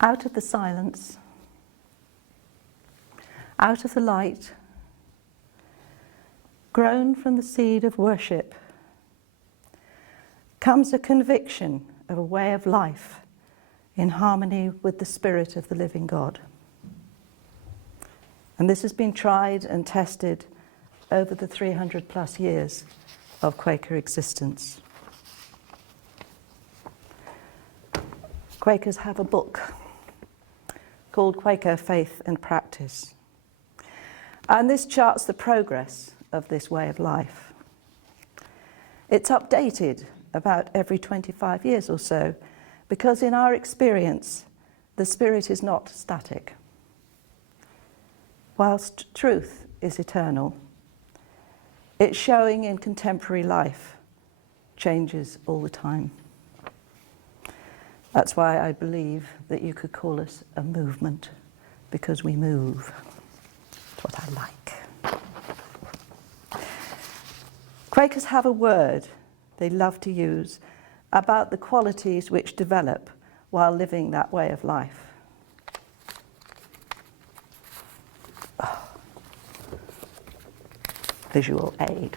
Out of the silence, out of the light, grown from the seed of worship, comes a conviction of a way of life in harmony with the Spirit of the living God. And this has been tried and tested over the 300 plus years of Quaker existence. Quakers have a book called Quaker Faith and Practice. And this charts the progress of this way of life. It's updated about every 25 years or so, because in our experience, the Spirit is not static. Whilst truth is eternal, its showing in contemporary life changes all the time. That's why I believe that you could call us a movement, because we move. That's what I like. Quakers have a word they love to use about the qualities which develop while living that way of life. Oh. Visual aid.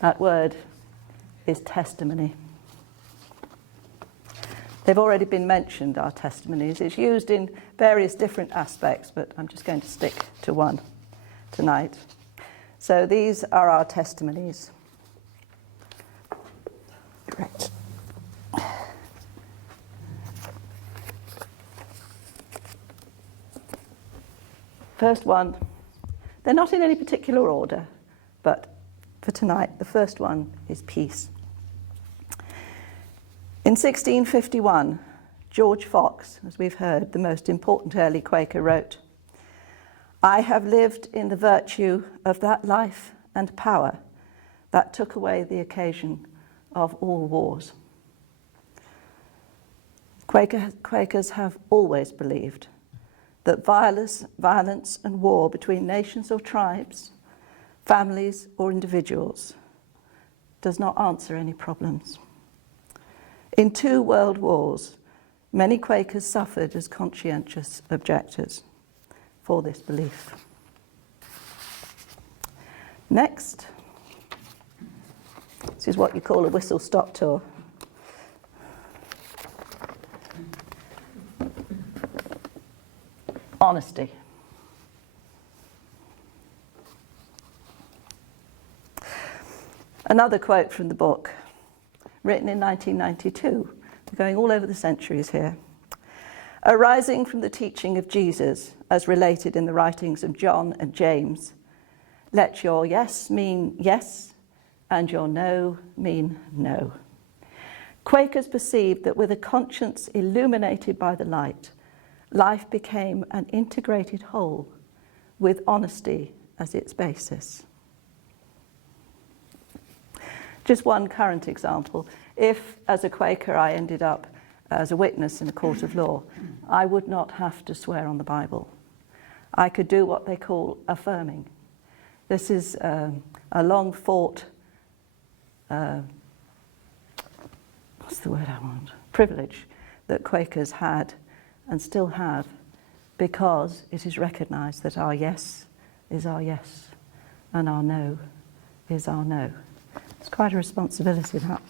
That word is testimony. They've already been mentioned, our testimonies. It's used in various different aspects, but I'm just going to stick to one tonight. So these are our testimonies. Great. First one, they're not in any particular order, but for tonight, the first one is peace. In 1651, George Fox, as we've heard, the most important early Quaker, wrote, "I have lived in the virtue of that life and power that took away the occasion of all wars." Quakers have always believed that violence and war between nations or tribes, families or individuals does not answer any problems. In 2 world wars, many Quakers suffered as conscientious objectors for this belief. Next, this is what you call a whistle-stop tour. Honesty. Another quote from the book, written in 1992. We're going all over the centuries here. "Arising from the teaching of Jesus, as related in the writings of John and James, let your yes mean yes, and your no mean no." Quakers perceived that with a conscience illuminated by the light, life became an integrated whole, with honesty as its basis. Just one current example. If, as a Quaker, I ended up as a witness in a court of law, I would not have to swear on the Bible. I could do what they call affirming. This is a long fought, what's the word I want? Privilege that Quakers had and still have, because it is recognised that our yes is our yes and our no is our no. It's quite a responsibility, that.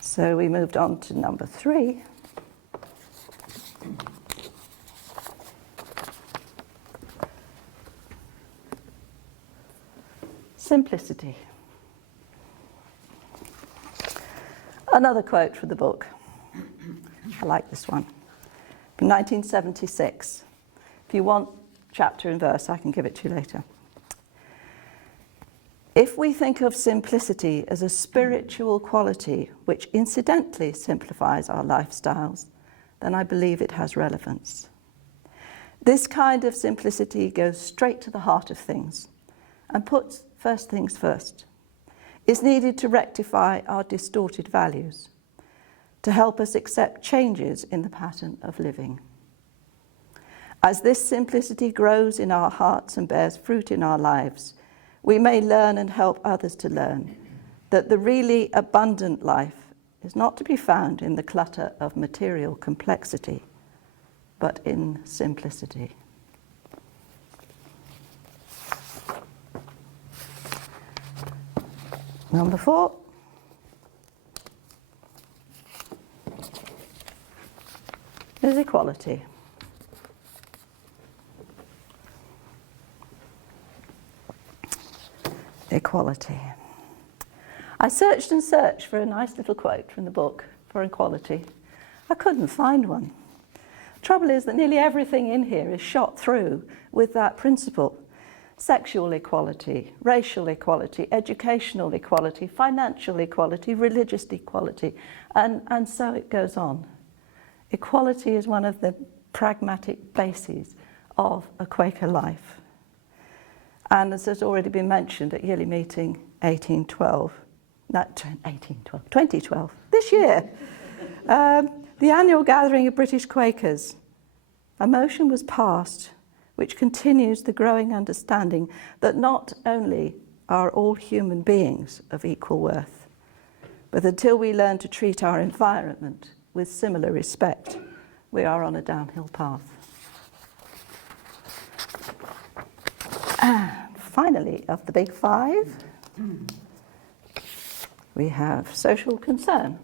So we moved on to number 3. Simplicity. Another quote from the book. I like this one. From 1976. If you want chapter and verse, I can give it to you later. "If we think of simplicity as a spiritual quality which incidentally simplifies our lifestyles, then I believe it has relevance. This kind of simplicity goes straight to the heart of things and puts first things first, is needed to rectify our distorted values, to help us accept changes in the pattern of living. As this simplicity grows in our hearts and bears fruit in our lives, we may learn and help others to learn that the really abundant life is not to be found in the clutter of material complexity, but in simplicity. Number 4. Is equality. Equality. I searched and searched for a nice little quote from the book for equality. I couldn't find one. The trouble is that nearly everything in here is shot through with that principle. Sexual equality, racial equality, educational equality, financial equality, religious equality, and so it goes on. Equality is one of the pragmatic bases of a Quaker life. And as has already been mentioned at yearly meeting 2012, this year, the annual gathering of British Quakers, a motion was passed which continues the growing understanding that not only are all human beings of equal worth, but until we learn to treat our environment with similar respect, we are on a downhill path. And finally, of the big 5, we have social concern.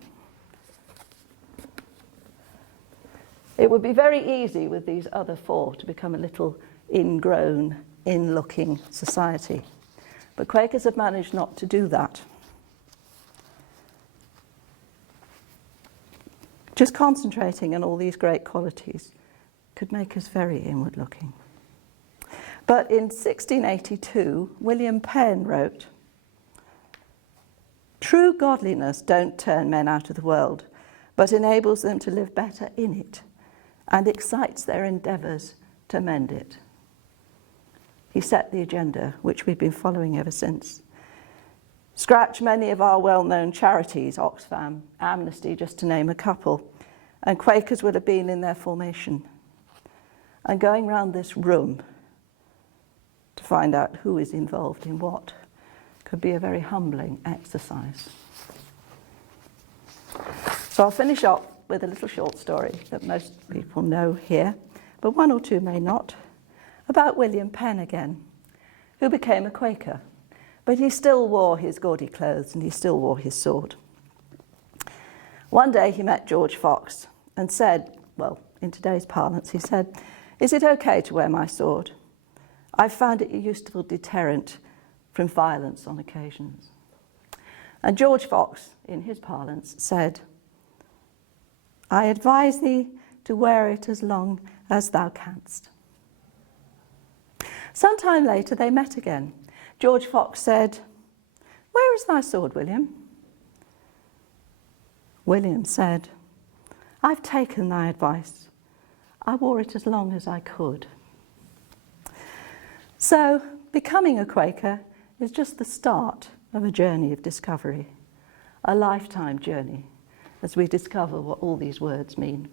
It would be very easy with these other 4 to become a little ingrown, in-looking society. But Quakers have managed not to do that. Just concentrating on all these great qualities could make us very inward-looking. But in 1682, William Penn wrote, "True godliness don't turn men out of the world, but enables them to live better in it and excites their endeavours to mend it." He set the agenda, which we've been following ever since. Scratch many of our well-known charities, Oxfam, Amnesty, just to name a couple, and Quakers would have been in their formation. And going round this room to find out who is involved in what could be a very humbling exercise. So I'll finish up with a little short story that most people know here, but 1 or 2 may not, about William Penn again, who became a Quaker, but he still wore his gaudy clothes and he still wore his sword. One day he met George Fox and said, well, in today's parlance, he said, "Is it okay to wear my sword? I've found it a useful deterrent from violence on occasions." And George Fox, in his parlance, said, "I advise thee to wear it as long as thou canst." Some time later they met again. George Fox said, "Where is thy sword, William?" William said, "I've taken thy advice. I wore it as long as I could." So, becoming a Quaker is just the start of a journey of discovery, a lifetime journey, as we discover what all these words mean.